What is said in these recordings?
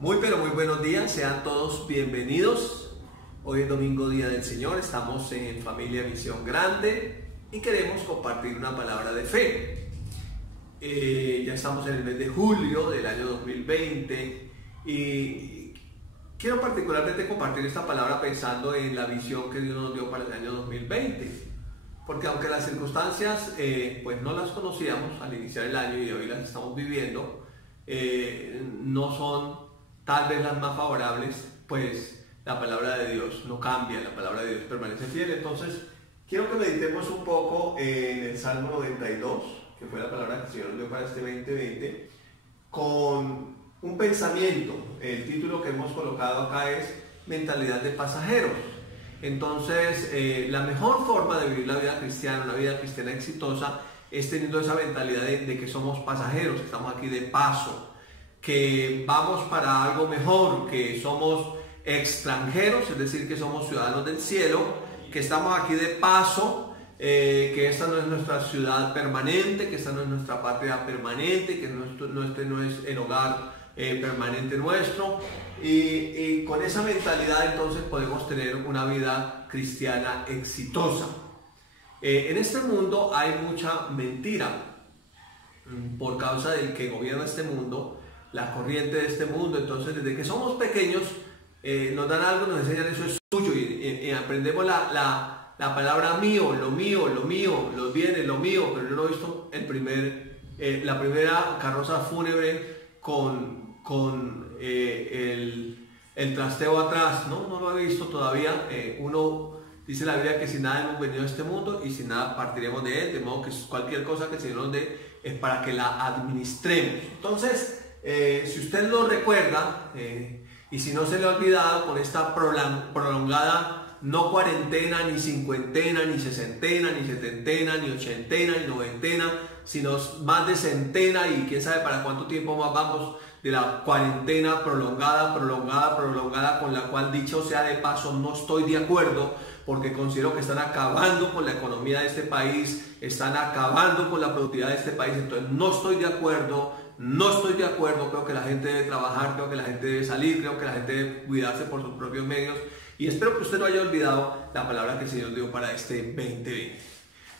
Muy pero muy buenos días, sean todos bienvenidos. Hoy es domingo, día del Señor, estamos en Familia Visión Grande y queremos compartir una palabra de fe. Ya estamos en el mes de julio del año 2020 y quiero particularmente compartir esta palabra pensando en la visión que Dios nos dio para el año 2020. Porque aunque las circunstancias pues no las conocíamos al iniciar el año y hoy las estamos viviendo, no son tal vez las más favorables, pues la palabra de Dios no cambia, la palabra de Dios permanece fiel. Entonces quiero que meditemos un poco en el Salmo 92, que fue la palabra que el Señor nos dio para este 2020, con un pensamiento. El título que hemos colocado acá es Mentalidad de pasajeros. Entonces, la mejor forma de vivir la vida cristiana, una vida cristiana exitosa, es teniendo esa mentalidad de que somos pasajeros, que estamos aquí de paso, que vamos para algo mejor, que somos extranjeros, es decir, que somos ciudadanos del cielo, que estamos aquí de paso, que esta no es nuestra ciudad permanente, que esta no es nuestra patria permanente, que este no es el hogar permanente nuestro, y con esa mentalidad entonces podemos tener una vida cristiana exitosa. En este mundo hay mucha mentira por causa del que gobierna este mundo, la corriente de este mundo. Entonces desde que somos pequeños nos dan algo, nos enseñan eso es tuyo y aprendemos la palabra mío, los bienes, lo mío, pero yo no he visto la primera carroza fúnebre con el trasteo atrás, no lo he visto todavía. Uno dice la Biblia que sin nada hemos venido a este mundo y sin nada partiremos de él, de modo que cualquier cosa que el Señor nos dé es para que la administremos. Entonces, si usted lo recuerda, y si no se le ha olvidado, con esta prolongada no cuarentena, ni cincuentena, ni sesentena, ni setentena, ni ochentena, ni noventena, sino más de centena y quién sabe para cuánto tiempo más vamos de la cuarentena prolongada, con la cual, dicho sea de paso, no estoy de acuerdo, porque considero que están acabando con la economía de este país, están acabando con la productividad de este país. Entonces no estoy de acuerdo, creo que la gente debe trabajar, creo que la gente debe salir, creo que la gente debe cuidarse por sus propios medios, y espero que usted no haya olvidado la palabra que el Señor dio para este 2020.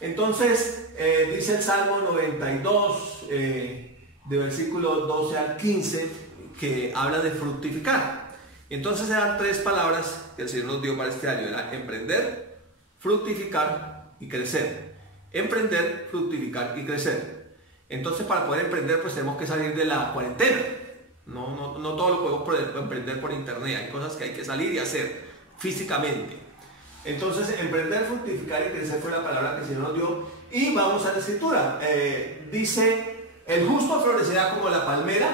Entonces, dice el Salmo 92, de versículos 12 al 15, que habla de fructificar. Entonces eran tres palabras que el Señor nos dio para este año: era emprender, fructificar y crecer. Emprender, fructificar y crecer. Entonces, para poder emprender, pues tenemos que salir de la cuarentena. No todo lo podemos emprender por internet. Hay cosas que hay que salir y hacer físicamente. Entonces, emprender, fructificar y crecer fue la palabra que el Señor nos dio. Y vamos a la escritura. Dice: el justo florecerá como la palmera,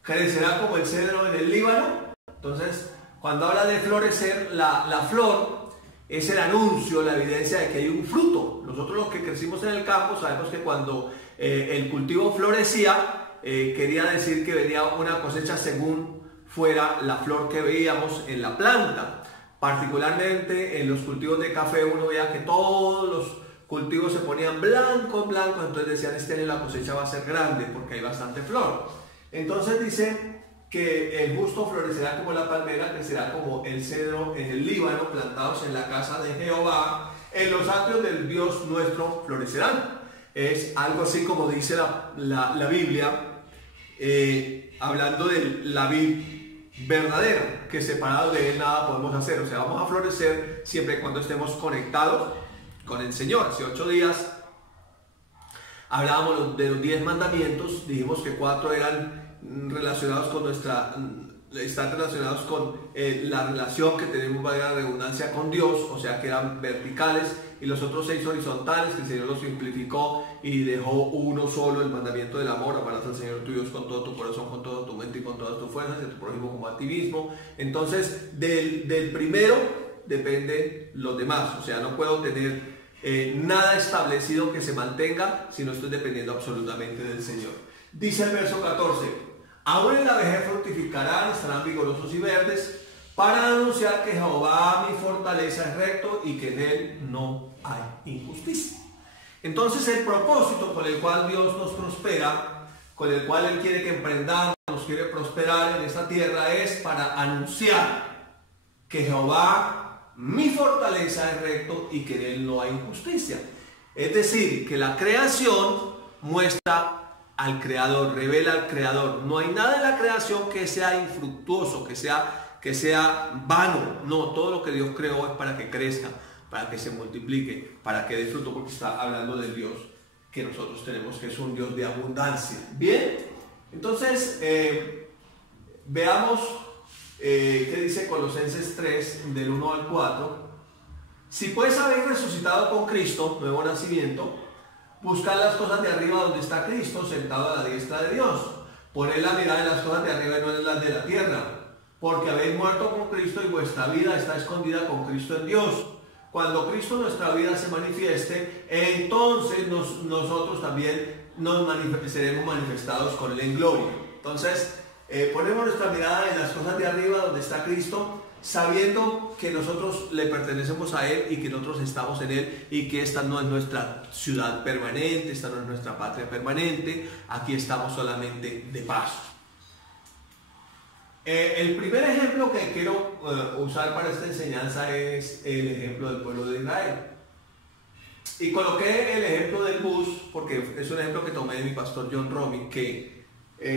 crecerá como el cedro en el Líbano. Entonces, cuando habla de florecer, la flor es el anuncio, la evidencia de que hay un fruto. Nosotros los que crecimos en el campo sabemos que cuando el cultivo florecía, quería decir que venía una cosecha según fuera la flor que veíamos en la planta. Particularmente en los cultivos de café uno veía que todos los cultivos se ponían blancos, entonces decían: este año la cosecha va a ser grande porque hay bastante flor. Entonces dice que el justo florecerá como la palmera, crecerá como el cedro en el Líbano, plantados en la casa de Jehová, en los atrios del Dios nuestro florecerán. Es algo así como dice la Biblia, hablando de la vid verdadera, que separado de él nada podemos hacer. O sea, vamos a florecer siempre y cuando estemos conectados con el Señor. Hace 8 días hablábamos de los 10 mandamientos, dijimos que 4 eran relacionados con están relacionados con la relación que tenemos, valga la redundancia, con Dios, o sea que eran verticales, y los otros 6 horizontales, que el Señor los simplificó y dejó uno solo, el mandamiento del amor: amarás al Señor tu Dios con todo tu corazón, con toda tu mente y con todas tus fuerzas, y a tu prójimo como a ti mismo. Entonces, del primero dependen los demás, o sea, no puedo tener nada establecido que se mantenga si no estoy dependiendo absolutamente del Señor. Dice el verso 14: aún en la vejez fructificarán, estarán vigorosos y verdes, para anunciar que Jehová mi fortaleza es recto y que en él no hay injusticia. Entonces el propósito con el cual Dios nos prospera con el cual Él quiere que emprendamos, quiere prosperar en esta tierra, es para anunciar que Jehová, mi fortaleza, es recto y que en Él no hay injusticia. Es decir, que la creación muestra al Creador, revela al Creador. No hay nada en la creación que sea infructuoso, que sea vano. No, todo lo que Dios creó es para que crezca, para que se multiplique, para que dé fruto, porque está hablando del Dios que nosotros tenemos, que es un Dios de abundancia. Bien, entonces veamos qué dice Colosenses 3, del 1 al 4. Si pues habéis resucitado con Cristo, nuevo nacimiento, buscad las cosas de arriba donde está Cristo, sentado a la diestra de Dios. Poned la mirada en las cosas de arriba y no en las de la tierra, porque habéis muerto con Cristo y vuestra vida está escondida con Cristo en Dios. Cuando Cristo nuestra vida se manifieste, entonces nosotros también seremos manifestados con Él en gloria. Entonces, ponemos nuestra mirada en las cosas de arriba donde está Cristo, sabiendo que nosotros le pertenecemos a Él y que nosotros estamos en Él y que esta no es nuestra ciudad permanente, esta no es nuestra patria permanente, aquí estamos solamente de paso. El primer ejemplo que quiero usar para esta enseñanza es el ejemplo del pueblo de Israel. Y coloqué el ejemplo del bus porque es un ejemplo que tomé de mi pastor John Romy, que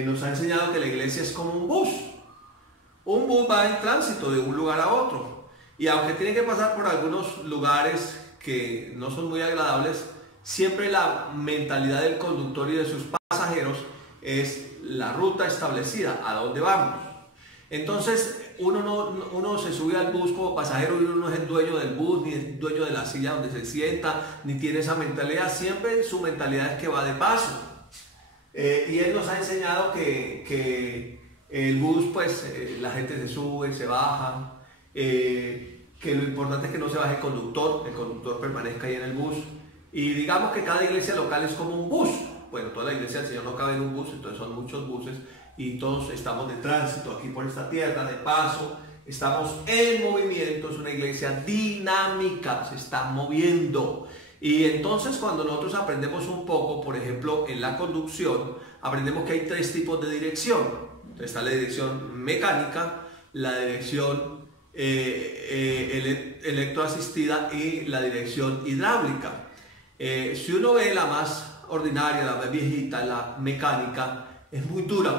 nos ha enseñado que la iglesia es como un bus. Un bus va en tránsito de un lugar a otro. Y aunque tiene que pasar por algunos lugares que no son muy agradables, siempre la mentalidad del conductor y de sus pasajeros es la ruta establecida, a dónde vamos. Entonces uno se sube al bus como pasajero y uno no es el dueño del bus, ni el dueño de la silla donde se sienta, ni tiene esa mentalidad. Siempre su mentalidad es que va de paso. Y Él nos ha enseñado que el bus, pues la gente se sube, se baja, que lo importante es que no se baje el conductor permanezca ahí en el bus. Y digamos que cada iglesia local es como un bus. Bueno, toda la iglesia del Señor no cabe en un bus, entonces son muchos buses. Y todos estamos de tránsito aquí por esta tierra, de paso, estamos en movimiento, es una iglesia dinámica, se está moviendo. Y entonces cuando nosotros aprendemos un poco, por ejemplo, en la conducción, aprendemos que hay tres tipos de dirección. Está la dirección mecánica, la dirección electroasistida y la dirección hidráulica. Si uno ve la más ordinaria, la más viejita, la mecánica, es muy dura.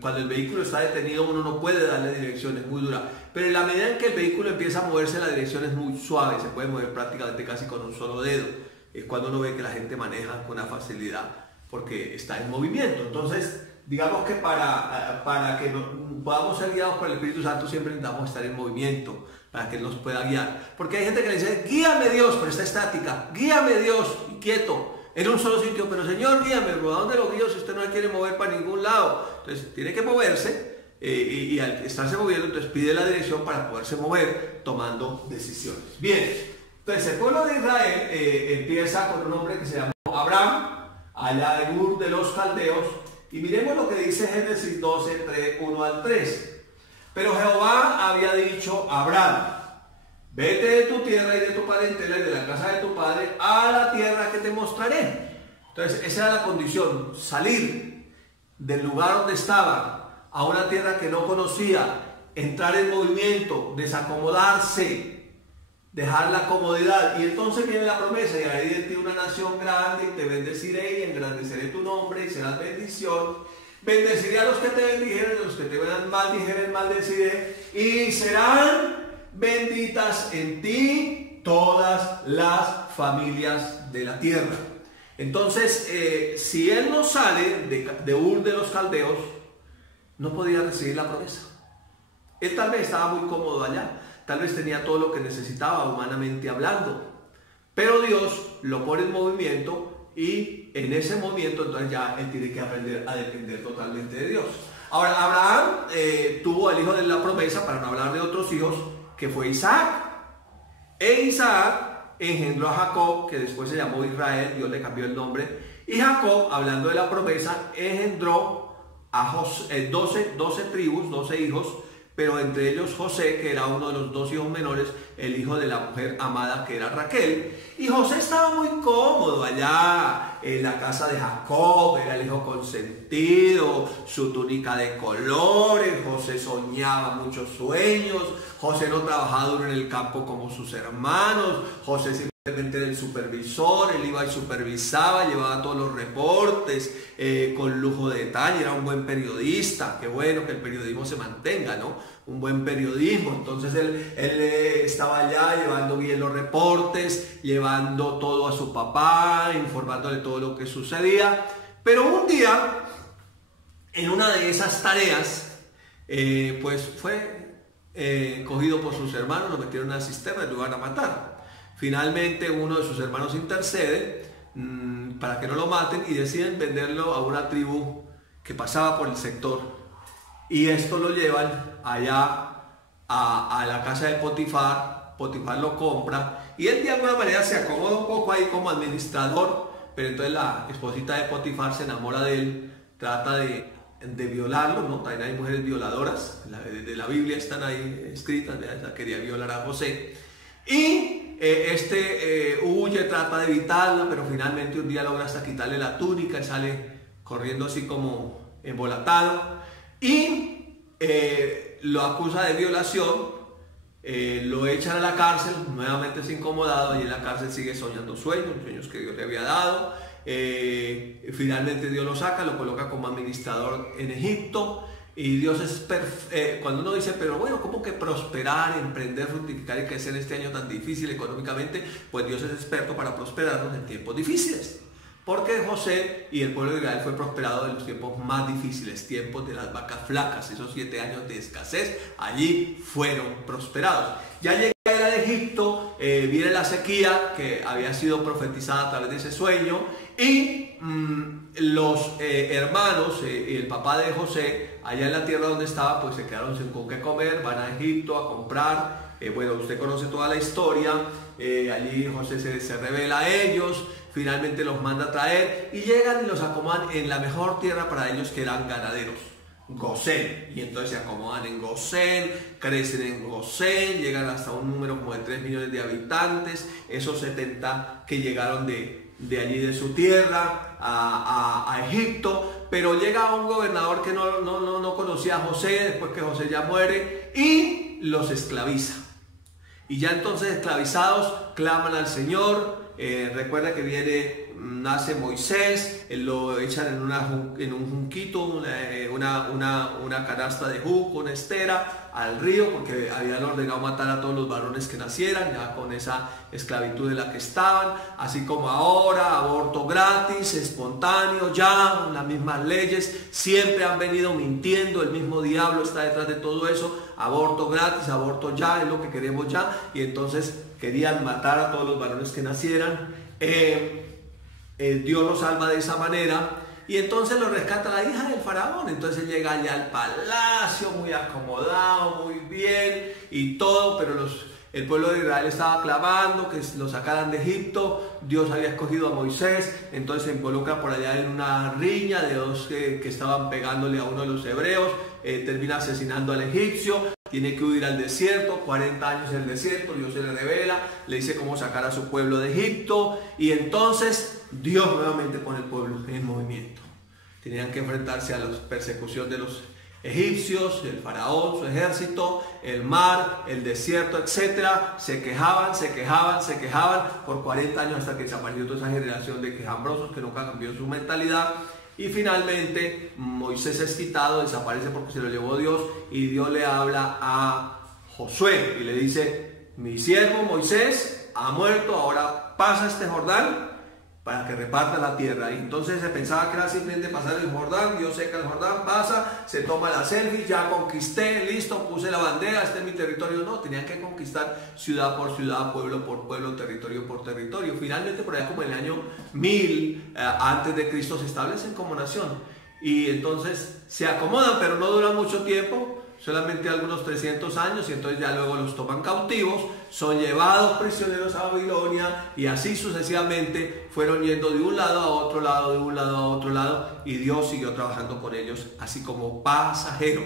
Cuando el vehículo está detenido, uno no puede darle dirección, es muy dura. Pero en la medida en que el vehículo empieza a moverse, la dirección es muy suave, se puede mover prácticamente casi con un solo dedo. Es cuando uno ve que la gente maneja con una facilidad, porque está en movimiento. Entonces, digamos que para que podamos ser guiados por el Espíritu Santo, siempre necesitamos estar en movimiento, para que Él nos pueda guiar. Porque hay gente que le dice, guíame Dios, pero está estática, guíame Dios, quieto, en un solo sitio, pero Señor, guíame, ¿a dónde lo guío si usted no se quiere mover para ningún lado? Entonces tiene que moverse y al estarse moviendo, entonces pide la dirección para poderse mover tomando decisiones. Bien, entonces el pueblo de Israel empieza con un hombre que se llamó Abraham, allá en Ur de los Caldeos, y miremos lo que dice Génesis 12, 1 al 3. Pero Jehová había dicho a Abraham, vete de tu tierra y de tu parentela y de la casa de tu padre a la tierra que te mostraré. Entonces esa era la condición, salir del lugar donde estaba a una tierra que no conocía, entrar en movimiento, desacomodarse, dejar la comodidad. Y entonces viene la promesa, y haré de ti una nación grande y te bendeciré y engrandeceré tu nombre y serás bendición. Bendeciré a los que te bendijeren, a los que te maldijeren maldeciré, y serán benditas en ti todas las familias de la tierra. Entonces, si él no sale de Ur de los Caldeos, no podía recibir la promesa. Él tal vez estaba muy cómodo allá, tal vez tenía todo lo que necesitaba humanamente hablando, pero Dios lo pone en movimiento, y en ese movimiento entonces ya él tiene que aprender a depender totalmente de Dios. Ahora, Abraham tuvo al hijo de la promesa, para no hablar de otros hijos, que fue Isaac. E Isaac engendró a Jacob, que después se llamó Israel, Dios le cambió el nombre. Y Jacob, hablando de la promesa, engendró a 12 tribus, 12 hijos, pero entre ellos José, que era uno de los 2 hijos menores, el hijo de la mujer amada que era Raquel. Y José estaba muy cómodo allá en la casa de Jacob, era el hijo consentido, su túnica de colores, José soñaba muchos sueños, José no trabajaba duro en el campo como sus hermanos, José simplemente era el supervisor, él iba y supervisaba, llevaba todos los reportes con lujo de detalle, era un buen periodista. Qué bueno que el periodismo se mantenga, ¿no? Un buen periodismo. Entonces él estaba allá llevando bien los reportes, llevando todo a su papá, informándole todo lo que sucedía. Pero un día, en una de esas tareas, pues fue cogido por sus hermanos, lo metieron en una cisterna y lo iban a matar. Finalmente uno de sus hermanos intercede para que no lo maten y deciden venderlo a una tribu que pasaba por el sector. Y esto lo llevan allá a la casa de Potifar. Potifar lo compra y él de alguna manera se acomoda un poco ahí como administrador, pero entonces la esposita de Potifar se enamora de él, trata de violarlo, ¿no? También hay mujeres violadoras, de la Biblia están ahí escritas, ella quería violar a José. Y huye, trata de evitarla, pero finalmente un día logra hasta quitarle la túnica y sale corriendo así como embolatado. Y lo acusa de violación, lo echan a la cárcel, nuevamente es incomodado y en la cárcel sigue soñando sueños que Dios le había dado. Finalmente Dios lo saca, lo coloca como administrador en Egipto. Y Dios es cuando uno dice, pero bueno, ¿cómo que prosperar, emprender, fructificar y crecer este año tan difícil económicamente? Pues Dios es experto para prosperarnos en tiempos difíciles. Porque José y el pueblo de Israel fue prosperado en los tiempos más difíciles, tiempos de las vacas flacas, esos 7 años de escasez, allí fueron prosperados. Ya llega la era de Egipto, viene la sequía que había sido profetizada a través de ese sueño y los hermanos y el papá de José, allá en la tierra donde estaba, pues se quedaron sin con qué comer, van a Egipto a comprar. Bueno, usted conoce toda la historia. Allí José se revela a ellos, finalmente los manda a traer y llegan y los acomodan en la mejor tierra para ellos, que eran ganaderos, Gosén. Y entonces se acomodan en Gosén, crecen en Gosén, llegan hasta un número como de 3 millones de habitantes, esos 70 que llegaron de allí de su tierra a Egipto. Pero llega un gobernador que no conocía a José, después que José ya muere, y los esclaviza. Y ya entonces esclavizados claman al Señor. Recuerda que nace Moisés, lo echan en un junquito, una canasta de jugo, una estera, al río, porque habían ordenado matar a todos los varones que nacieran, ya con esa esclavitud en la que estaban. Así como ahora, aborto gratis, espontáneo, ya las mismas leyes siempre han venido mintiendo, el mismo diablo está detrás de todo eso. Aborto gratis, aborto ya, es lo que queremos ya. Y entonces querían matar a todos los varones que nacieran. Dios lo salva de esa manera y entonces lo rescata la hija del faraón. Entonces llega allá al palacio muy acomodado, muy bien y todo, pero el pueblo de Israel estaba clamando que lo sacaran de Egipto. Dios había escogido a Moisés, entonces se involucra por allá en una riña de dos que estaban pegándole a uno de los hebreos. Termina asesinando al egipcio, tiene que huir al desierto, 40 años en el desierto. Dios se le revela, le dice cómo sacar a su pueblo de Egipto y entonces Dios nuevamente pone el pueblo en movimiento. Tenían que enfrentarse a la persecución de los egipcios, el faraón, su ejército, el mar, el desierto, etc. Se quejaban por 40 años hasta que desapareció toda esa generación de quejambrosos que nunca cambió su mentalidad. Y finalmente Moisés es quitado, desaparece porque se lo llevó Dios y Dios le habla a Josué y le dice: mi siervo Moisés ha muerto, ahora pasa este Jordán para que reparta la tierra. Y entonces se pensaba que era simplemente pasar el Jordán. Dios seca el Jordán, pasa, se toma la selfie, ya conquisté, listo, puse la bandera, este es mi territorio. No, tenían que conquistar ciudad por ciudad, pueblo por pueblo, territorio por territorio. Finalmente por allá como en el año 1000 antes de Cristo se establecen como nación y entonces se acomodan, pero no duran mucho tiempo, solamente algunos 300 años, y entonces ya luego los toman cautivos, son llevados prisioneros a Babilonia y así sucesivamente fueron yendo de un lado a otro lado, de un lado a otro lado, y Dios siguió trabajando con ellos así como pasajeros.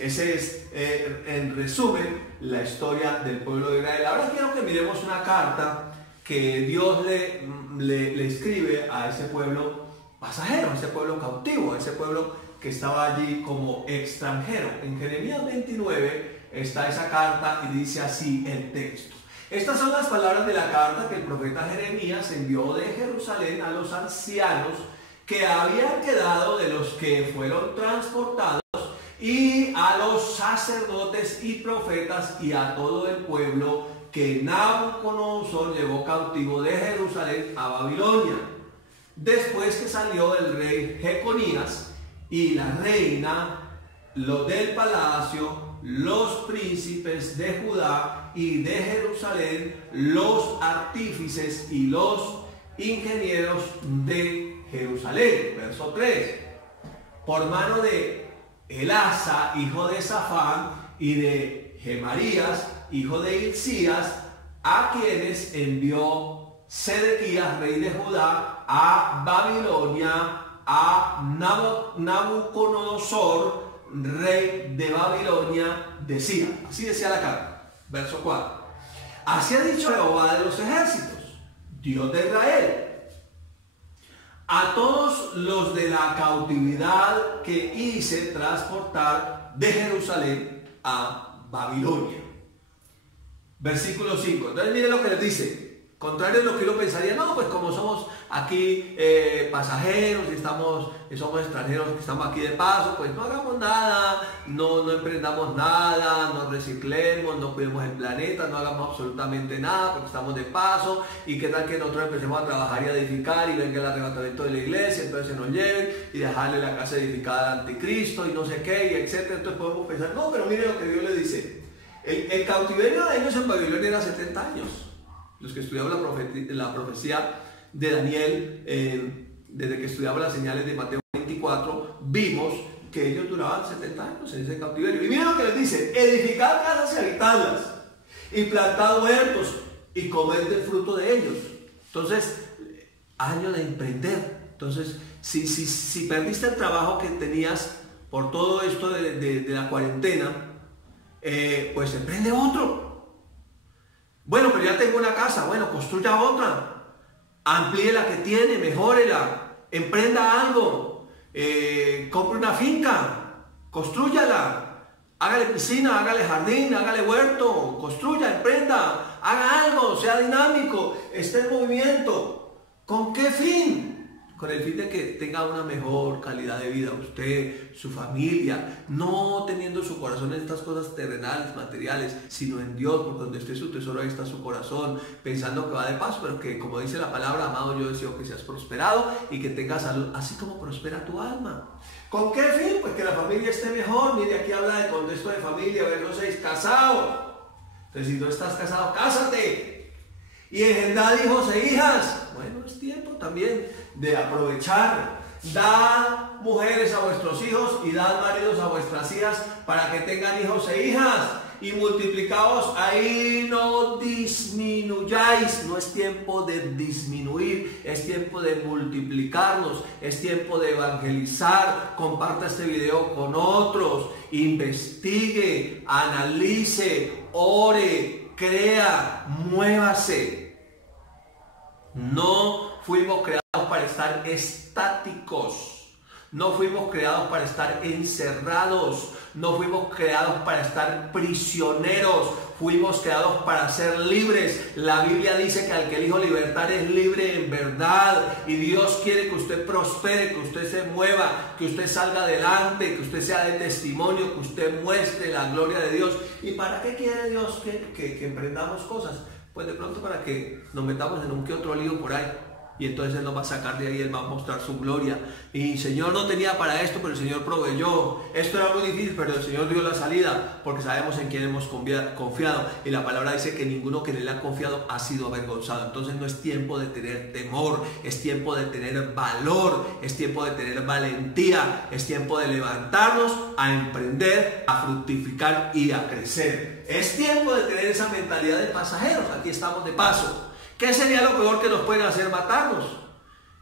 Ese es, en resumen, la historia del pueblo de Israel. Ahora quiero que miremos una carta que Dios le escribe a ese pueblo pasajero, a ese pueblo cautivo, a ese pueblo que estaba allí como extranjero. En Jeremías 29 está esa carta y dice así el texto. Estas son las palabras de la carta que el profeta Jeremías envió de Jerusalén a los ancianos que habían quedado de los que fueron transportados, y a los sacerdotes y profetas y a todo el pueblo que Nabucodonosor llevó cautivo de Jerusalén a Babilonia, después que salió el rey Jeconías y la reina, los del palacio, los príncipes de Judá y de Jerusalén, los artífices y los ingenieros de Jerusalén. Verso 3. Por mano de Elasa, hijo de Safán, y de Gemarías, hijo de Hilcías, a quienes envió Sedequías, rey de Judá, a Babilonia, a Nabucodonosor, rey de Babilonia, decía. Así decía la carta. Verso 4. Así ha dicho Jehová de los ejércitos, Dios de Israel, a todos los de la cautividad que hice transportar de Jerusalén a Babilonia. Versículo 5. Entonces miren lo que les dice. Contrario a lo que uno pensaría, no, pues como somos aquí pasajeros y somos extranjeros que estamos aquí de paso, pues no hagamos nada, no emprendamos nada, no reciclemos, no cuidemos el planeta, no hagamos absolutamente nada porque estamos de paso. Y qué tal que nosotros empecemos a trabajar y a edificar y venga el arrebatamiento de la iglesia, entonces se nos lleven y dejarle la casa edificada al anticristo y no sé qué, y etcétera. Entonces podemos pensar, no, pero miren lo que Dios le dice. El cautiverio de ellos en Babilonia era 70 años. Los que estudiamos la profecía de Daniel, desde que estudiamos las señales de Mateo 24, vimos que ellos duraban 70 años en ese cautiverio. Y miren lo que les dice: edificad casas y habitarlas, y plantad huertos y comed del fruto de ellos. Entonces, año de emprender. Entonces, si perdiste el trabajo que tenías por todo esto de la cuarentena, pues emprende otro. Bueno, pero ya tengo una casa. Bueno, construya otra. Amplíe la que tiene, mejórela. Emprenda algo. Compre una finca. Constrúyala. Hágale piscina, hágale jardín, hágale huerto. Construya, emprenda. Haga algo, sea dinámico. Esté en movimiento. ¿Con qué fin? Con el fin de que tenga una mejor calidad de vida usted, su familia, no teniendo su corazón en estas cosas terrenales, materiales, sino en Dios, porque donde esté su tesoro ahí está su corazón, pensando que va de paso, pero que, como dice la palabra, amado, yo deseo que seas prosperado y que tengas salud, así como prospera tu alma. ¿Con qué fin? Pues que la familia esté mejor. Mire, aquí habla del contexto de familia, verso 6, casado. Entonces, si no estás casado, cásate. Y engendrad hijos e hijas. Bueno, es tiempo también de aprovechar. Dad mujeres a vuestros hijos y dad maridos a vuestras hijas para que tengan hijos e hijas. Y multiplicaos, ahí no disminuyáis. No es tiempo de disminuir, es tiempo de multiplicarnos, es tiempo de evangelizar. Comparta este video con otros, investigue, analice, ore, crea, muévase. No fuimos creados para estar estáticos. No fuimos creados para estar encerrados. No fuimos creados para estar prisioneros. Fuimos creados para ser libres. La Biblia dice que al que el Hijo libertar es libre en verdad. Y Dios quiere que usted prospere, que usted se mueva, que usted salga adelante, que usted sea de testimonio, que usted muestre la gloria de Dios. ¿Y para qué quiere Dios que emprendamos cosas? Pues de pronto para que nos metamos en un que otro lío por ahí. Y entonces Él nos va a sacar de ahí, Él va a mostrar su gloria. Y Señor, no tenía para esto, pero el Señor proveyó. Esto era muy difícil, pero el Señor dio la salida, porque sabemos en quién hemos confiado. Y la palabra dice que ninguno que en Él ha confiado ha sido avergonzado. Entonces no es tiempo de tener temor, es tiempo de tener valor, es tiempo de tener valentía, es tiempo de levantarnos a emprender, a fructificar y a crecer. Es tiempo de tener esa mentalidad de pasajeros. Aquí estamos de paso. ¿Qué sería lo peor que nos pueden hacer? Matarnos.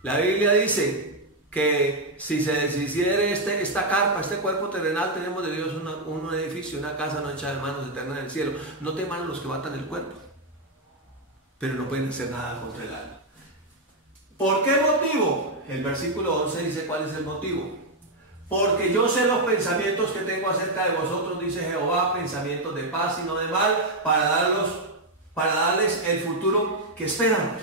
La Biblia dice que si se deshiciere esta carpa, este cuerpo terrenal, tenemos de Dios un edificio, una casa no hecha de manos, eterna en el cielo. No teman a los que matan el cuerpo, pero no pueden hacer nada contra el alma. ¿Por qué motivo? El versículo 11 dice cuál es el motivo. Porque yo sé los pensamientos que tengo acerca de vosotros, dice Jehová, pensamientos de paz y no de mal, para darles el futuro que esperan.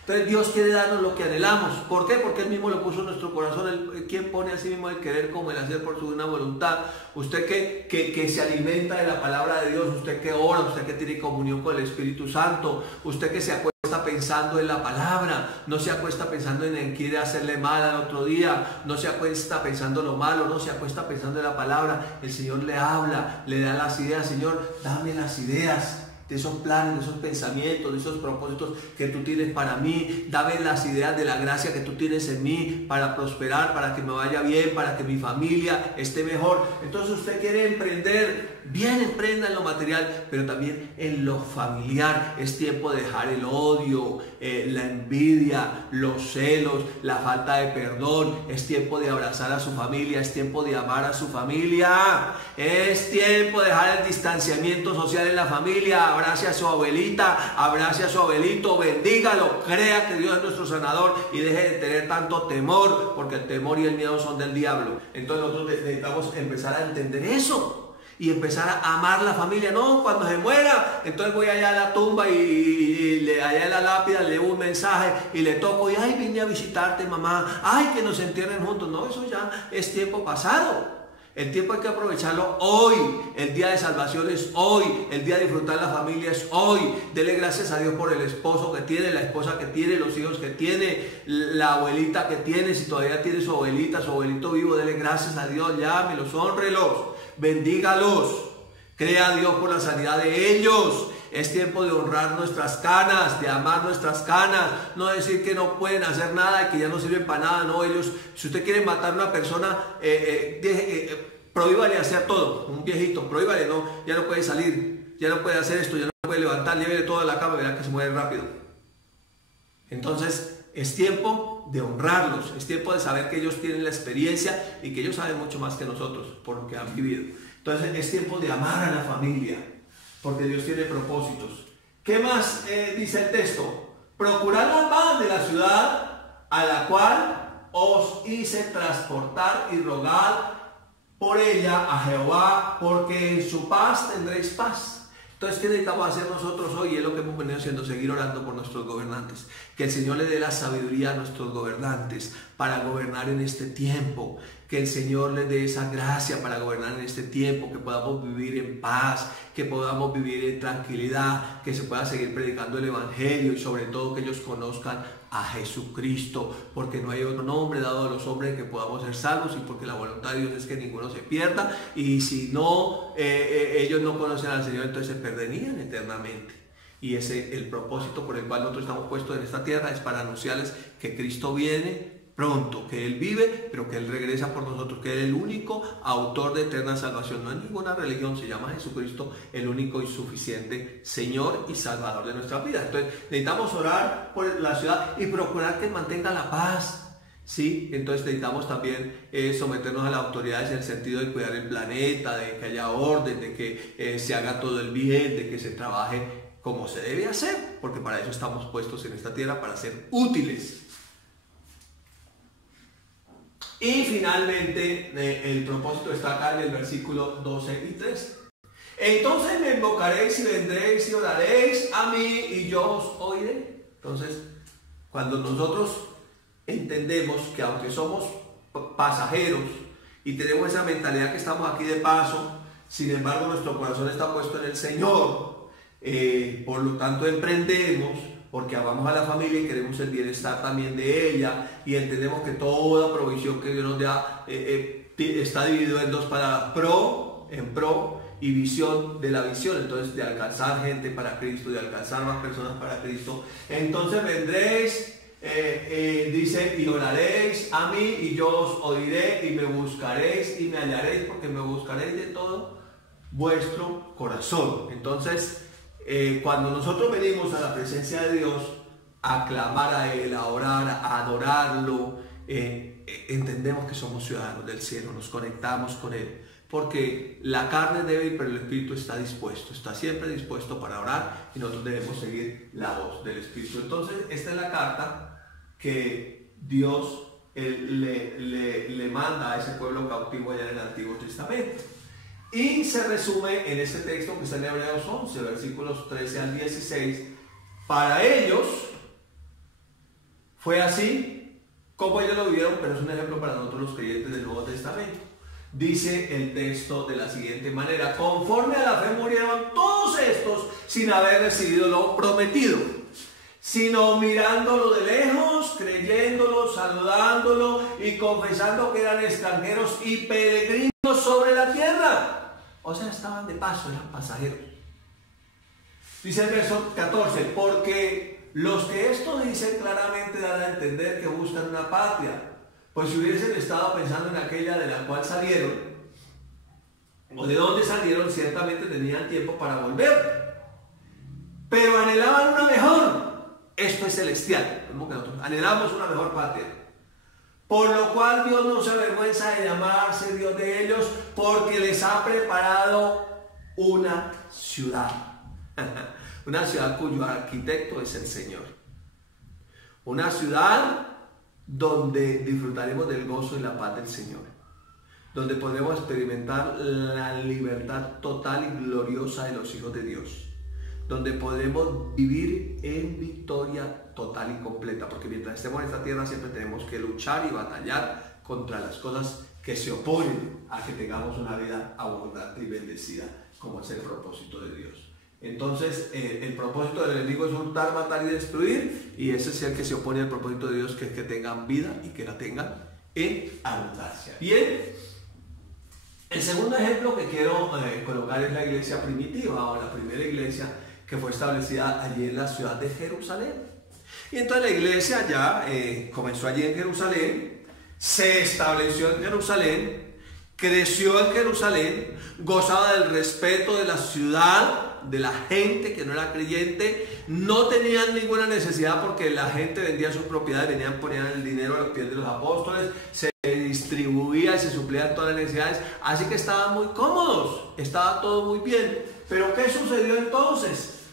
Entonces Dios quiere darnos lo que anhelamos. ¿Por qué? Porque Él mismo lo puso en nuestro corazón. Quien pone a sí mismo el querer como el hacer por su buena voluntad. Usted que se alimenta de la palabra de Dios, usted que ora, usted que tiene comunión con el Espíritu Santo, usted que se acuesta pensando en la palabra, no se acuesta pensando en quiere hacerle mal al otro día, no se acuesta pensando lo malo, no se acuesta pensando en la palabra. El Señor le habla, le da las ideas. Señor, dame las ideas de esos planes, de esos pensamientos, de esos propósitos que tú tienes para mí. Dame las ideas de la gracia que tú tienes en mí para prosperar, para que me vaya bien, para que mi familia esté mejor. Entonces usted quiere emprender, bien emprenda en lo material, pero también en lo familiar. Es tiempo de dejar el odio, la envidia, los celos, la falta de perdón. Es tiempo de abrazar a su familia, es tiempo de amar a su familia. Es tiempo de dejar el distanciamiento social en la familia. Abrace a su abuelita, abrace a su abuelito, bendígalo, crea que Dios es nuestro sanador y deje de tener tanto temor, porque el temor y el miedo son del diablo. Entonces nosotros necesitamos empezar a entender eso y empezar a amar la familia. No, cuando se muera, entonces voy allá a la tumba y allá en la lápida le llevo un mensaje y le toco y ay, vine a visitarte, mamá, ay, que nos entierren juntos. No, eso ya es tiempo pasado. El tiempo hay que aprovecharlo hoy. El día de salvación es hoy. El día de disfrutar la familia es hoy. Dele gracias a Dios por el esposo que tiene, la esposa que tiene, los hijos que tiene, la abuelita que tiene. Si todavía tiene su abuelita, su abuelito vivo, dele gracias a Dios. Llámelos, honrelos, bendígalos. Crea a Dios por la sanidad de ellos. Es tiempo de honrar nuestras canas, de amar nuestras canas, no decir que no pueden hacer nada y que ya no sirven para nada. No, ellos, si usted quiere matar a una persona, prohíbale hacer todo. Un viejito, prohíbale, no, ya no puede salir, ya no puede hacer esto, ya no puede levantar, llévele toda la cama, verá que se muere rápido. Entonces es tiempo de honrarlos, es tiempo de saber que ellos tienen la experiencia y que ellos saben mucho más que nosotros por lo que han vivido. Entonces es tiempo de amar a la familia, porque Dios tiene propósitos. ¿Qué más dice el texto? Procurad la paz de la ciudad a la cual os hice transportar y rogad por ella a Jehová, porque en su paz tendréis paz. Entonces, ¿qué necesitamos hacer nosotros hoy? Es lo que hemos venido haciendo, seguir orando por nuestros gobernantes. Que el Señor le dé la sabiduría a nuestros gobernantes para gobernar en este tiempo. Que el Señor les dé esa gracia para gobernar en este tiempo. Que podamos vivir en paz, que podamos vivir en tranquilidad, que se pueda seguir predicando el Evangelio y sobre todo que ellos conozcan a Jesucristo, porque no hay otro nombre dado a los hombres que podamos ser salvos y porque la voluntad de Dios es que ninguno se pierda, y si no, ellos no conocen al Señor, entonces se perderían eternamente. Y ese el propósito por el cual nosotros estamos puestos en esta tierra es para anunciarles que Cristo viene pronto, que Él vive, pero que Él regresa por nosotros, que Él es el único autor de eterna salvación. No hay ninguna religión, se llama Jesucristo, el único y suficiente Señor y Salvador de nuestra vida. Entonces necesitamos orar por la ciudad y procurar que mantenga la paz. ¿Sí? Entonces necesitamos también someternos a las autoridades en el sentido de cuidar el planeta, de que haya orden, de que se haga todo el bien, de que se trabaje como se debe hacer, porque para eso estamos puestos en esta tierra, para ser útiles. Y finalmente el propósito está acá en el versículo 12 y 13. Entonces me invocaréis y vendréis y oraréis a mí y yo os oiré. Entonces, cuando nosotros entendemos que aunque somos pasajeros y tenemos esa mentalidad que estamos aquí de paso, sin embargo nuestro corazón está puesto en el Señor, por lo tanto emprendemos porque amamos a la familia y queremos el bienestar también de ella, y entendemos que toda provisión que Dios nos da está dividido en dos palabras: en pro y visión de la visión. Entonces, de alcanzar gente para Cristo, de alcanzar más personas para Cristo. Entonces vendréis, dice, y oraréis a mí y yo os oiré, y me buscaréis y me hallaréis, porque me buscaréis de todo vuestro corazón. Entonces, cuando nosotros venimos a la presencia de Dios a clamar a Él, a orar, a adorarlo, entendemos que somos ciudadanos del cielo, nos conectamos con Él. Porque la carne es débil, pero el Espíritu está dispuesto, está siempre dispuesto para orar y nosotros debemos seguir la voz del Espíritu. Entonces, esta es la carta que Dios le manda a ese pueblo cautivo allá en el Antiguo Testamento. Y se resume en este texto que está en Hebreos 11, versículos 13 al 16. Para ellos fue así como ellos lo vivieron, pero es un ejemplo para nosotros los creyentes del Nuevo Testamento. Dice el texto de la siguiente manera: conforme a la fe murieron todos estos sin haber recibido lo prometido, sino mirándolo de lejos, creyéndolo, saludándolo y confesando que eran extranjeros y peregrinos sobre la tierra. O sea, estaban de paso, eran pasajeros. Dice el verso 14: porque los que esto dicen claramente dan a entender que buscan una patria. Pues si hubiesen estado pensando en aquella de la cual salieron, o de dónde salieron, ciertamente tenían tiempo para volver. Pero anhelaban una mejor. Esto es celestial. Como que nosotros anhelamos una mejor patria. Por lo cual Dios no se avergüenza de llamarse Dios de ellos, porque les ha preparado una ciudad. Una ciudad cuyo arquitecto es el Señor. Una ciudad donde disfrutaremos del gozo y la paz del Señor, donde podremos experimentar la libertad total y gloriosa de los hijos de Dios, donde podremos vivir en victoria total y completa, porque mientras estemos en esta tierra siempre tenemos que luchar y batallar contra las cosas que se oponen a que tengamos una vida abundante y bendecida, como es el propósito de Dios. Entonces, el propósito del enemigo es hurtar, matar y destruir, y ese es el que se opone al propósito de Dios, que es que tengan vida y que la tengan en abundancia. Bien, el segundo ejemplo que quiero colocar es la iglesia primitiva, o la primera iglesia que fue establecida allí en la ciudad de Jerusalén. Y entonces la iglesia ya comenzó allí en Jerusalén, se estableció en Jerusalén, creció en Jerusalén, gozaba del respeto de la ciudad, de la gente que no era creyente, no tenían ninguna necesidad porque la gente vendía sus propiedades, ponían el dinero a los pies de los apóstoles, se distribuía y se suplían todas las necesidades, así que estaban muy cómodos, estaba todo muy bien. Pero ¿qué sucedió entonces?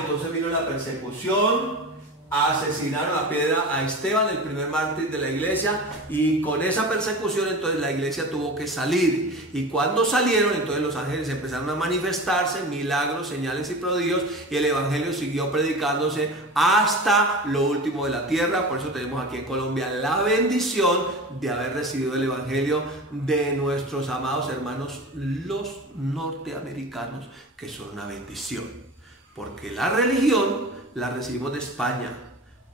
Entonces vino la persecución, asesinaron a piedra a Esteban, el primer mártir de la iglesia, y con esa persecución entonces la iglesia tuvo que salir. Y cuando salieron, entonces los ángeles empezaron a manifestarse, milagros, señales y prodigios, y el evangelio siguió predicándose hasta lo último de la tierra. Por eso tenemos aquí en Colombia la bendición de haber recibido el evangelio de nuestros amados hermanos los norteamericanos, que son una bendición, porque la religión la recibimos de España,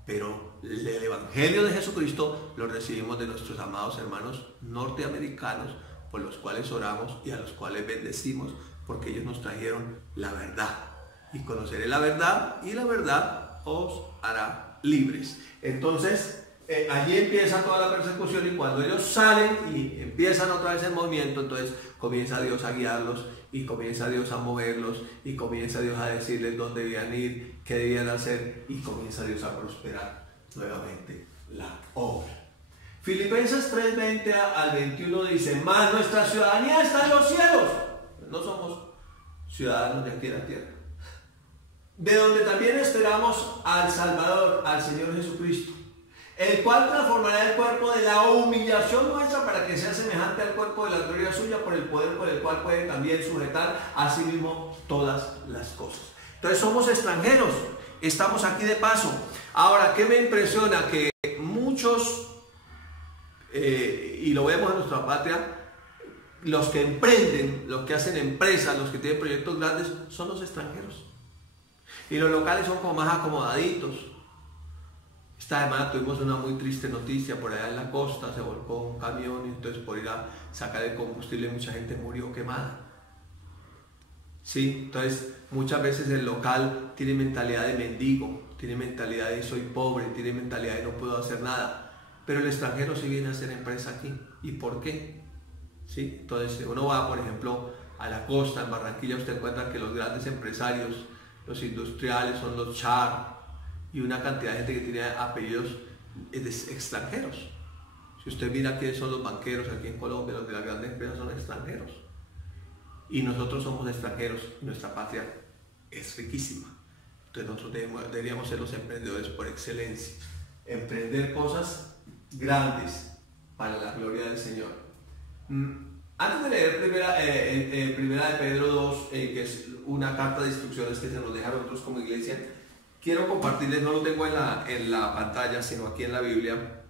pero el evangelio de Jesucristo lo recibimos de nuestros amados hermanos norteamericanos, por los cuales oramos y a los cuales bendecimos, porque ellos nos trajeron la verdad. Y conoceré la verdad, y la verdad os hará libres. Entonces, allí empieza toda la persecución, y cuando ellos salen y empiezan otra vez el movimiento, entonces comienza Dios a guiarlos, y comienza Dios a moverlos, y comienza Dios a decirles dónde debían ir, qué debían hacer, y comienza Dios a prosperar nuevamente la obra. Filipenses 3:20 al 21 dice: mas nuestra ciudadanía está en los cielos. No somos ciudadanos de aquí en la tierra, de donde también esperamos al Salvador, al Señor Jesucristo, el cual transformará el cuerpo de la humillación nuestra para que sea semejante al cuerpo de la gloria suya, por el poder por el cual puede también sujetar a sí mismo todas las cosas. Entonces somos extranjeros, estamos aquí de paso. Ahora, ¿qué me impresiona? Que muchos, y lo vemos en nuestra patria, los que emprenden, los que hacen empresas, los que tienen proyectos grandes, son los extranjeros. Y los locales son como más acomodaditos. Esta semana tuvimos una muy triste noticia: por allá en la costa se volcó un camión, y entonces por ir a sacar el combustible mucha gente murió quemada. Sí, entonces muchas veces el local tiene mentalidad de mendigo, tiene mentalidad de soy pobre, tiene mentalidad de no puedo hacer nada, pero el extranjero sí viene a hacer empresa aquí. ¿Y por qué? Sí, entonces uno va, por ejemplo, a la costa, en Barranquilla, usted encuentra que los grandes empresarios, los industriales, son los Char, y una cantidad de gente que tiene apellidos extranjeros. Si usted mira quiénes son los banqueros aquí en Colombia, los de las grandes empresas son extranjeros. Y nosotros somos extranjeros, nuestra patria es riquísima. Entonces nosotros deberíamos ser los emprendedores por excelencia. Emprender cosas grandes para la gloria del Señor. Antes de leer primera de Pedro 2, que es una carta de instrucciones que se nos deja a nosotros como iglesia, quiero compartirles, no lo tengo en la pantalla, sino aquí en la Biblia,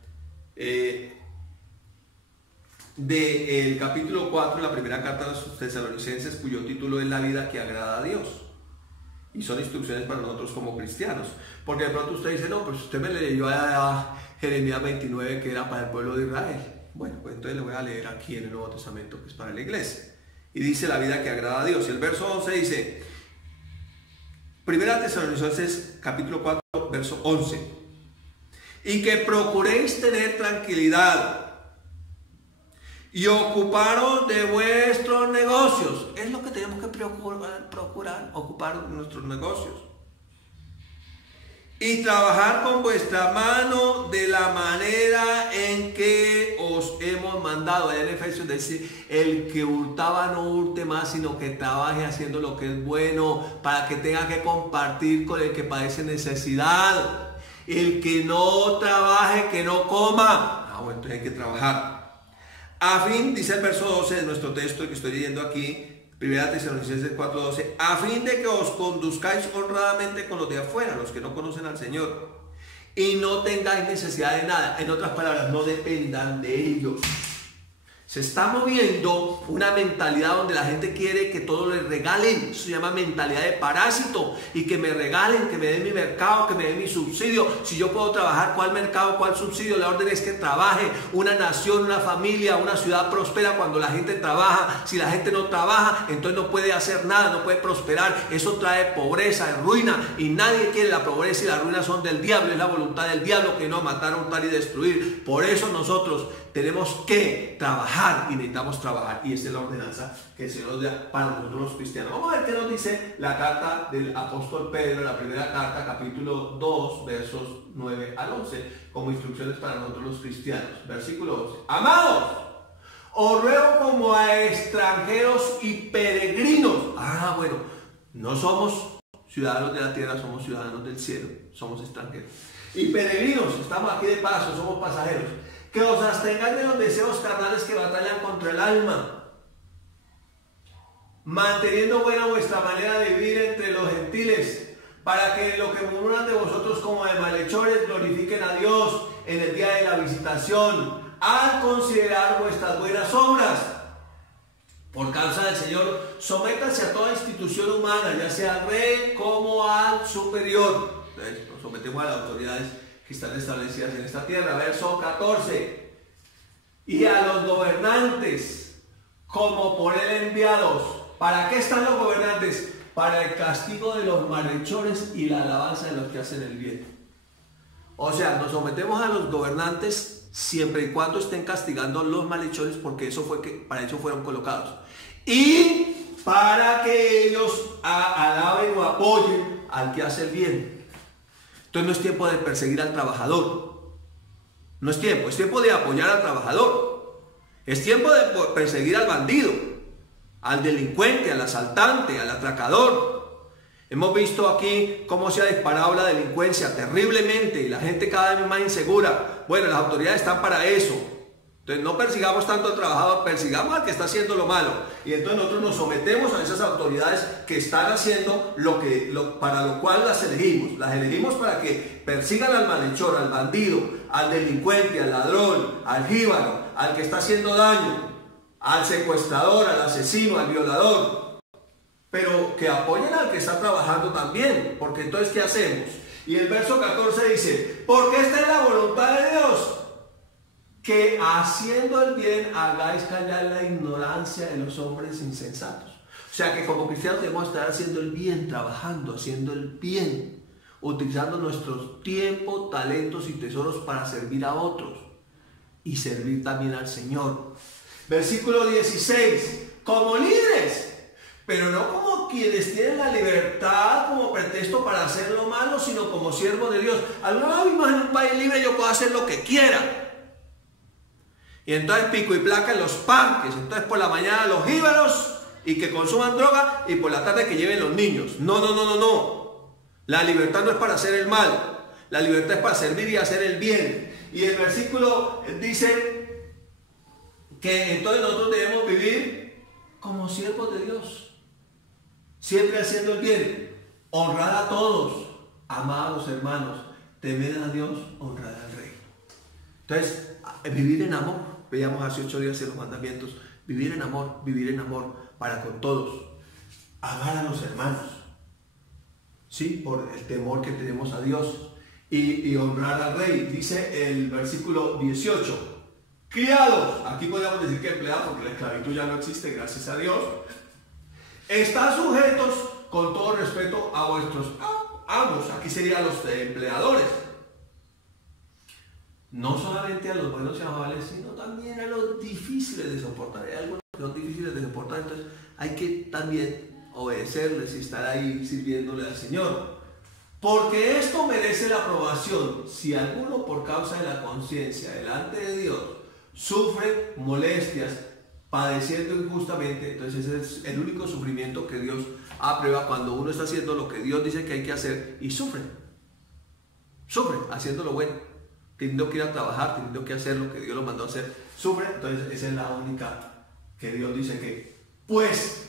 del capítulo 4, la primera carta de los Tesalonicenses, cuyo título es La vida que agrada a Dios. Y son instrucciones para nosotros como cristianos. Porque de pronto usted dice, no, pues usted me leyó a Jeremías 29, que era para el pueblo de Israel. Bueno, pues entonces le voy a leer aquí en el Nuevo Testamento, que es para la iglesia. Y dice la vida que agrada a Dios. Y el verso 11 dice, Primera Tesalonicenses capítulo 4, verso 11. Y que procuréis tener tranquilidad y ocuparos de vuestros negocios. Es lo que tenemos que procurar, ocupar nuestros negocios. Y trabajar con vuestra mano de la manera en que os hemos mandado. Allá en Efesios dice, el que hurtaba no hurte más, sino que trabaje haciendo lo que es bueno, para que tenga que compartir con el que padece necesidad. El que no trabaje, que no coma. Bueno, entonces hay que trabajar. A fin, dice el verso 12 de nuestro texto que estoy leyendo aquí, 1 Tesalonicenses 4:12, a fin de que os conduzcáis honradamente con los de afuera, los que no conocen al Señor, y no tengáis necesidad de nada. En otras palabras, no dependan de ellos. Se está moviendo una mentalidad donde la gente quiere que todo le regalen. Eso se llama mentalidad de parásito. Y que me regalen, que me den mi mercado, que me den mi subsidio. Si yo puedo trabajar, ¿cuál mercado, cuál subsidio? La orden es que trabaje. Una nación, una familia, una ciudad prospera cuando la gente trabaja. Si la gente no trabaja, entonces no puede hacer nada, no puede prosperar. Eso trae pobreza, ruina. Y nadie quiere la pobreza y la ruina son del diablo. Es la voluntad del diablo que no matar, hurtar y destruir. Por eso nosotros tenemos que trabajar y necesitamos trabajar, y esta es la ordenanza que el Señor nos da para nosotros los cristianos. Vamos a ver qué nos dice la carta del apóstol Pedro, la primera carta, capítulo 2, versos 9 al 11, como instrucciones para nosotros los cristianos. Versículo 12. Amados, os ruego como a extranjeros y peregrinos. Bueno, no somos ciudadanos de la tierra, somos ciudadanos del cielo, somos extranjeros. Y peregrinos, estamos aquí de paso, somos pasajeros. Que os abstengáis de los deseos carnales que batallan contra el alma, manteniendo buena vuestra manera de vivir entre los gentiles, para que lo que murmuran de vosotros como de malhechores glorifiquen a Dios en el día de la visitación, al considerar vuestras buenas obras. Por causa del Señor, sométanse a toda institución humana, ya sea al rey como al superior. Entonces, nos sometemos a las autoridades que están establecidas en esta tierra. Verso 14. Y a los gobernantes como por él enviados. ¿Para qué están los gobernantes? Para el castigo de los malhechores y la alabanza de los que hacen el bien. O sea, nos sometemos a los gobernantes siempre y cuando estén castigando los malhechores, porque eso fue para eso fueron colocados. Y para que ellos alaben o apoyen al que hace el bien. Entonces no es tiempo de perseguir al trabajador. No es tiempo de apoyar al trabajador. Es tiempo de perseguir al bandido, al delincuente, al asaltante, al atracador. Hemos visto aquí cómo se ha disparado la delincuencia terriblemente y la gente cada vez más insegura. Bueno, las autoridades están para eso. Entonces no persigamos tanto al trabajador, persigamos al que está haciendo lo malo. Y entonces nosotros nos sometemos a esas autoridades que están haciendo para lo cual las elegimos. Las elegimos para que persigan al malhechor, al bandido, al delincuente, al ladrón, al jíbaro, al que está haciendo daño, al secuestrador, al asesino, al violador. Pero que apoyen al que está trabajando también, porque entonces ¿qué hacemos? Y el verso 14 dice, porque esta es la voluntad de Dios, que haciendo el bien hagáis callar la ignorancia de los hombres insensatos. O sea que como cristianos debemos estar haciendo el bien, trabajando, haciendo el bien, utilizando nuestros tiempos, talentos y tesoros para servir a otros y servir también al Señor. Versículo 16, como líderes, pero no como quienes tienen la libertad como pretexto para hacer lo malo, sino como siervos de Dios. Alguna vez vivimos en un país libre, yo puedo hacer lo que quiera. Y entonces pico y placa en los parques. Entonces por la mañana los jíbaros y que consuman droga y por la tarde que lleven los niños. No, no, no, no, no. La libertad no es para hacer el mal. La libertad es para servir y hacer el bien. Y el versículo dice que entonces nosotros debemos vivir como siervos de Dios. Siempre haciendo el bien. Honrar a todos. Amar a los hermanos. Temer a Dios. Honrar al Rey. Entonces, vivir en amor. Veíamos hace 8 días en los mandamientos. Vivir en amor para con todos. Amar a los hermanos. Sí, por el temor que tenemos a Dios. Y honrar al Rey. Dice el versículo 18. Criados, aquí podríamos decir que empleados, porque la esclavitud ya no existe, gracias a Dios. Están sujetos con todo respeto a vuestros amos. Aquí serían los empleadores. No solamente a los buenos y amables, sino también a los difíciles de soportar. Hay algunos que son difíciles de soportar, entonces hay que también obedecerles y estar ahí sirviéndole al Señor. Porque esto merece la aprobación. Si alguno por causa de la conciencia delante de Dios sufre molestias, padeciendo injustamente, entonces ese es el único sufrimiento que Dios aprueba cuando uno está haciendo lo que Dios dice que hay que hacer y sufre haciendo lo bueno, teniendo que ir a trabajar, teniendo que hacer lo que Dios lo mandó a hacer, sufre. Entonces esa es la única que Dios dice que, pues,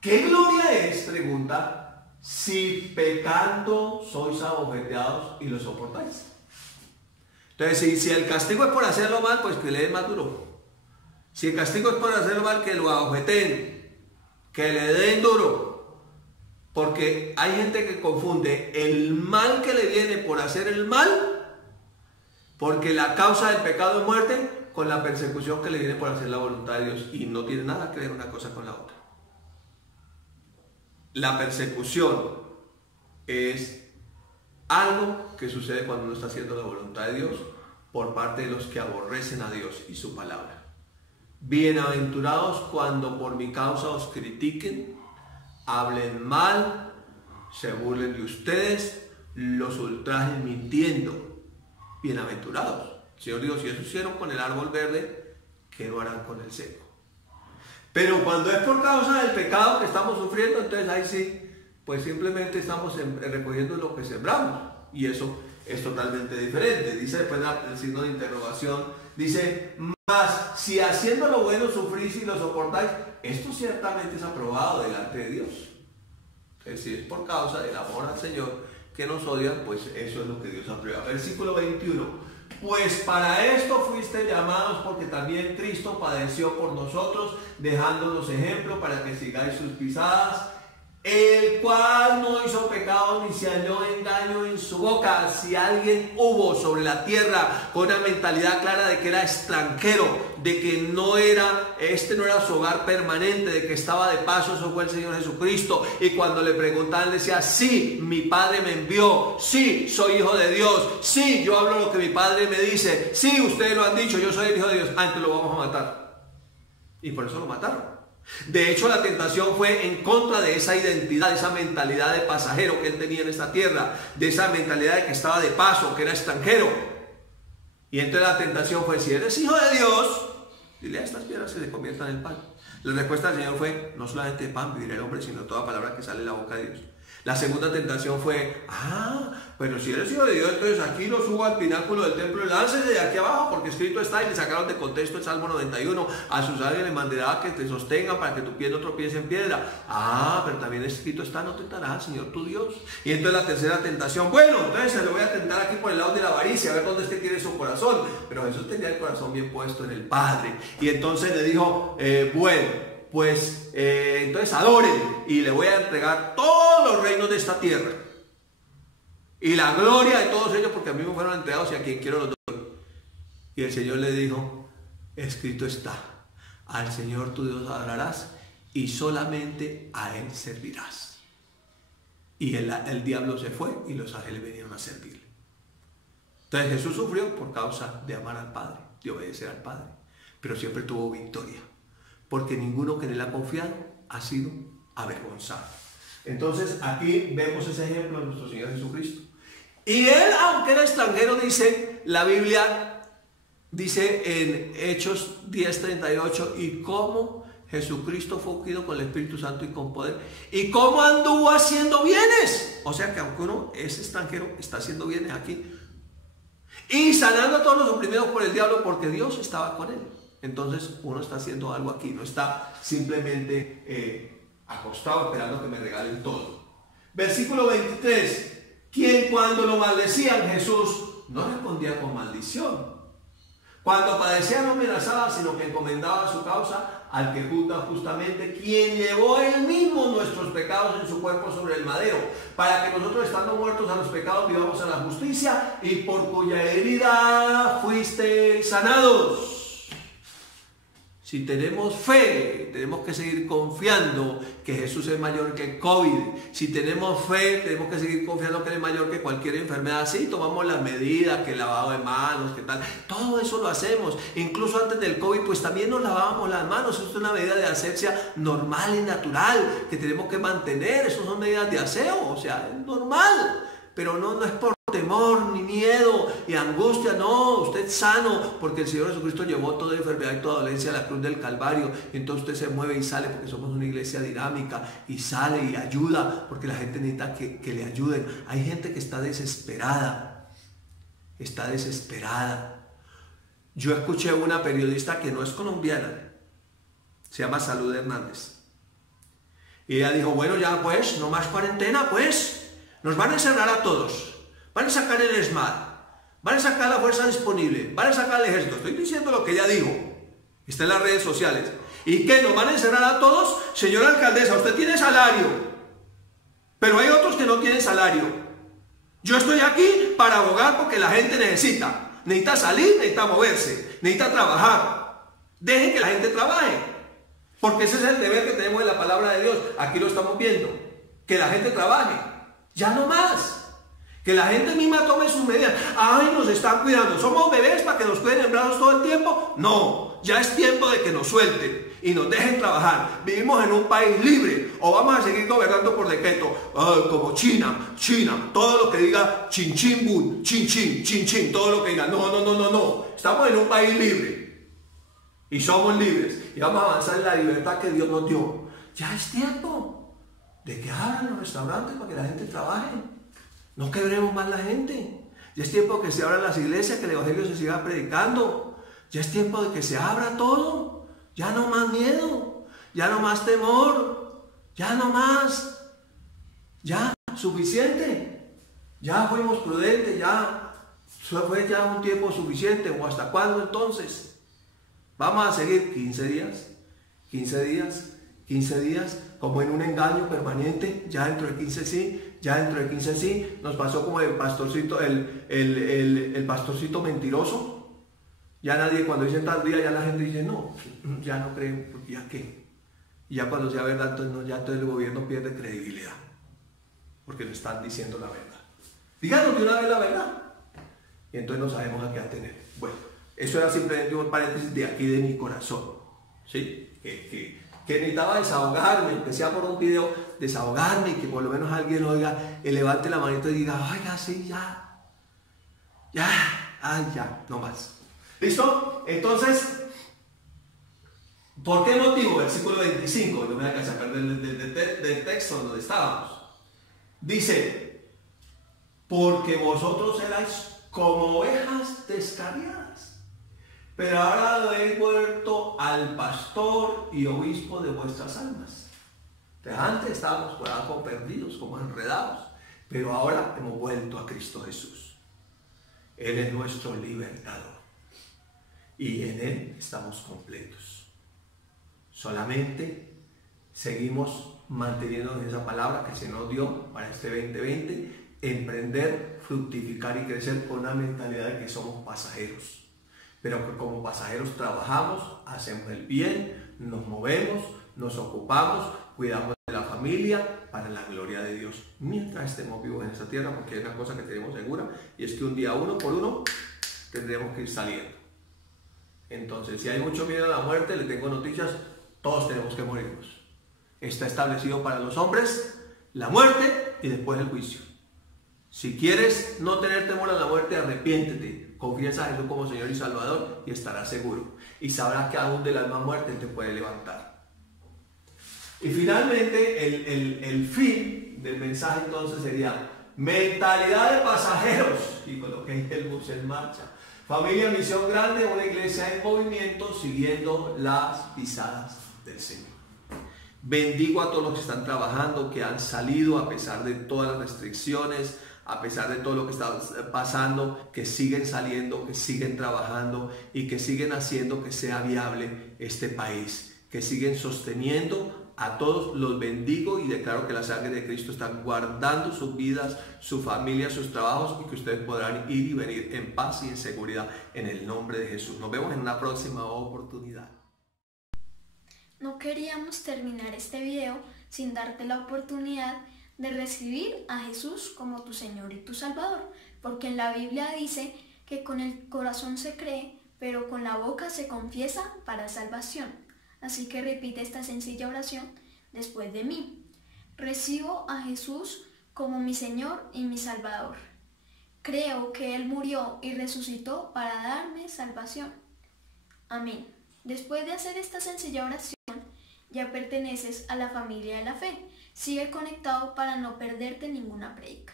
¿qué gloria es? Pregunta. Si pecando sois abofeteados y lo soportáis. Entonces, si el castigo es por hacerlo mal, pues que le den más duro. Si el castigo es por hacerlo mal, que lo abofeteen, que le den duro. Porque hay gente que confunde el mal que le viene por hacer el mal, porque la causa del pecado es muerte, con la persecución que le viene por hacer la voluntad de Dios. Y no tiene nada que ver una cosa con la otra. La persecución es algo que sucede cuando uno está haciendo la voluntad de Dios por parte de los que aborrecen a Dios y su palabra. Bienaventurados cuando por mi causa os critiquen, hablen mal, se burlen de ustedes, los ultrajen mintiendo. Bienaventurados. El Señor dijo, si eso hicieron con el árbol verde, ¿qué no harán con el seco? Pero cuando es por causa del pecado que estamos sufriendo, entonces ahí sí, pues simplemente estamos recogiendo lo que sembramos. Y eso es totalmente diferente. Dice después el signo de interrogación, dice, mas si haciendo lo bueno sufrís y lo soportáis, esto ciertamente es aprobado delante de Dios. Es decir, por causa del amor al Señor que nos odia, pues eso es lo que Dios aprueba. Versículo 21. Pues para esto fuiste llamados, porque también Cristo padeció por nosotros, dejándonos ejemplo para que sigáis sus pisadas, el cual no hizo pecado ni se halló engaño en su boca. Si alguien hubo sobre la tierra con una mentalidad clara de que era extranjero, de que no era su hogar permanente, de que estaba de paso, eso fue el Señor Jesucristo. Y cuando le preguntaban, decía, sí, mi Padre me envió, sí, soy hijo de Dios, sí, yo hablo lo que mi Padre me dice, sí, ustedes lo han dicho, yo soy el hijo de Dios, antes lo vamos a matar. Y por eso lo mataron. De hecho, la tentación fue en contra de esa identidad, de esa mentalidad de pasajero que él tenía en esta tierra, de esa mentalidad de que estaba de paso, que era extranjero. Y entonces la tentación fue, si eres hijo de Dios, dile a estas piedras que se conviertan en pan. La respuesta del Señor fue, no solamente de pan vivirá el hombre, sino toda palabra que sale de la boca de Dios. La segunda tentación fue, pero si eres hijo de Dios, entonces aquí lo subo al pináculo del templo y láncese de aquí abajo, porque escrito está, y le sacaron de contexto el Salmo 91, a sus ángeles le mandará que te sostengan para que tu pie no tropiece en piedra. Pero también escrito está, no tentarás al Señor tu Dios. Y entonces la tercera tentación, bueno, entonces se lo voy a tentar aquí por el lado de la avaricia, a ver dónde quiere su corazón. Pero Jesús tenía el corazón bien puesto en el Padre, y entonces le dijo, pues entonces adoren y le voy a entregar todos los reinos de esta tierra y la gloria de todos ellos, porque a mí me fueron entregados y a quien quiero los doy. Y el Señor le dijo, escrito está, al Señor tu Dios adorarás y solamente a Él servirás. Y el diablo se fue y los ángeles vinieron a servirle. Entonces Jesús sufrió por causa de amar al Padre, de obedecer al Padre, pero siempre tuvo victoria, porque ninguno que en él ha confiado ha sido avergonzado. Entonces aquí vemos ese ejemplo de nuestro Señor Jesucristo. Y él, aunque era extranjero, dice la Biblia, Dice en Hechos 10:38, y cómo Jesucristo fue ungido con el Espíritu Santo y con poder, y cómo anduvo haciendo bienes. O sea que aunque uno es extranjero, está haciendo bienes aquí. Y sanando a todos los oprimidos por el diablo, porque Dios estaba con él. Entonces uno está haciendo algo aquí, no está simplemente acostado esperando que me regalen todo. Versículo 23, quien cuando lo maldecían, Jesús no respondía con maldición. Cuando padecía no amenazaba, sino que encomendaba su causa al que juzga justamente, quien llevó él mismo nuestros pecados en su cuerpo sobre el madero, para que nosotros, estando muertos a los pecados, vivamos a la justicia, y por cuya herida fuisteis sanados. Si tenemos fe, tenemos que seguir confiando que Jesús es mayor que COVID. Si tenemos fe, tenemos que seguir confiando que Él es mayor que cualquier enfermedad. Sí, tomamos las medidas, que el lavado de manos, que tal. Todo eso lo hacemos. Incluso antes del COVID, pues también nos lavábamos las manos. Eso es una medida de asepsia normal y natural que tenemos que mantener. Eso son medidas de aseo, o sea, es normal. Pero no es por temor, ni miedo, y angustia, no, usted es sano, porque el Señor Jesucristo llevó toda enfermedad y toda dolencia a la cruz del Calvario, y entonces usted se mueve y sale, porque somos una iglesia dinámica, y sale y ayuda, porque la gente necesita que le ayuden. Hay gente que está desesperada, Yo escuché a una periodista que no es colombiana, se llama Salud Hernández, y ella dijo, bueno, ya pues, no más cuarentena, pues, nos van a encerrar a todos, van a sacar el ESMAD, van a sacar la fuerza disponible, van a sacar el ejército. Estoy diciendo lo que ella dijo, está en las redes sociales. ¿Y qué? ¿Nos van a encerrar a todos? Señora alcaldesa, usted tiene salario, pero hay otros que no tienen salario. Yo estoy aquí para abogar porque la gente necesita salir, necesita moverse, necesita trabajar. Dejen que la gente trabaje, porque ese es el deber que tenemos en la palabra de Dios. Aquí lo estamos viendo, que la gente trabaje. Ya no más. Que la gente misma tome sus medidas. Ay, nos están cuidando. ¿Somos bebés para que nos cuiden en brazos todo el tiempo? No, ya es tiempo de que nos suelten y nos dejen trabajar. Vivimos en un país libre, o vamos a seguir gobernando por decreto, como China, todo lo que diga chin chin bun, chin chin, todo lo que diga. No. Estamos en un país libre y somos libres y vamos a avanzar en la libertad que Dios nos dio. Ya es tiempo de que abran los restaurantes para que la gente trabaje. No quebremos más la gente. Ya es tiempo de que se abran las iglesias, que el evangelio se siga predicando. Ya es tiempo de que se abra todo. Ya no más miedo, ya no más temor, ya no más. Ya, suficiente. Ya fuimos prudentes, ya fue ya un tiempo suficiente. ¿O hasta cuándo entonces? Vamos a seguir 15 días, como en un engaño permanente. Ya dentro de 15 sí, ya dentro de 15 sí. Nos pasó como el pastorcito, el pastorcito mentiroso. Ya nadie, cuando dicen tal día, ya la gente dice, no, ya no creen, porque ya qué. Y ya cuando sea verdad, entonces, no, ya todo el gobierno pierde credibilidad, porque no están diciendo la verdad. Díganos de una vez la verdad, y entonces no sabemos a qué atener. Bueno, eso era simplemente un paréntesis de aquí de mi corazón, ¿sí? Que necesitaba desahogarme, empecé a por un video, desahogarme, y que por lo menos alguien oiga, levante la manito y diga, oiga, sí, ya, no más. ¿Listo? Entonces, ¿por qué motivo? Versículo 25, no me voy a sacar del texto donde estábamos. Dice, porque vosotros erais como ovejas descarriadas, pero ahora habéis vuelto al pastor y obispo de vuestras almas. Entonces, antes estábamos por algo perdidos, como enredados, pero ahora hemos vuelto a Cristo Jesús. Él es nuestro libertador. Y en Él estamos completos. Solamente seguimos manteniéndonos en esa palabra que se nos dio para este 2020, emprender, fructificar y crecer con una mentalidad de que somos pasajeros, pero que como pasajeros trabajamos, hacemos el bien, nos movemos, nos ocupamos, cuidamos de la familia para la gloria de Dios mientras estemos vivos en esta tierra, porque hay una cosa que tenemos segura, y es que un día, uno por uno, tendremos que ir saliendo. Entonces, si hay mucho miedo a la muerte, le tengo noticias, todos tenemos que morirnos. Está establecido para los hombres la muerte y después el juicio. Si quieres no tener temor a la muerte, arrepiéntete, Confiesa a Jesús como Señor y Salvador y estarás seguro. Y sabrás que aún de la alma muerte Él te puede levantar. Y finalmente, el fin del mensaje entonces sería mentalidad de pasajeros. Y coloqué el bus en marcha. Familia Misión Grande, una iglesia en movimiento siguiendo las pisadas del Señor. Bendigo a todos los que están trabajando, que han salido a pesar de todas las restricciones, a pesar de todo lo que está pasando, que siguen saliendo, que siguen trabajando y que siguen haciendo que sea viable este país, que siguen sosteniendo. A todos los bendigo y declaro que la sangre de Cristo está guardando sus vidas, su familia, sus trabajos, y que ustedes podrán ir y venir en paz y en seguridad en el nombre de Jesús. Nos vemos en una próxima oportunidad. No queríamos terminar este video sin darte la oportunidad de recibir a Jesús como tu Señor y tu Salvador, porque en la Biblia dice que con el corazón se cree, pero con la boca se confiesa para salvación. Así que repite esta sencilla oración después de mí. Recibo a Jesús como mi Señor y mi Salvador. Creo que Él murió y resucitó para darme salvación. Amén. Después de hacer esta sencilla oración, ya perteneces a la familia de la fe. Sigue conectado para no perderte ninguna prédica.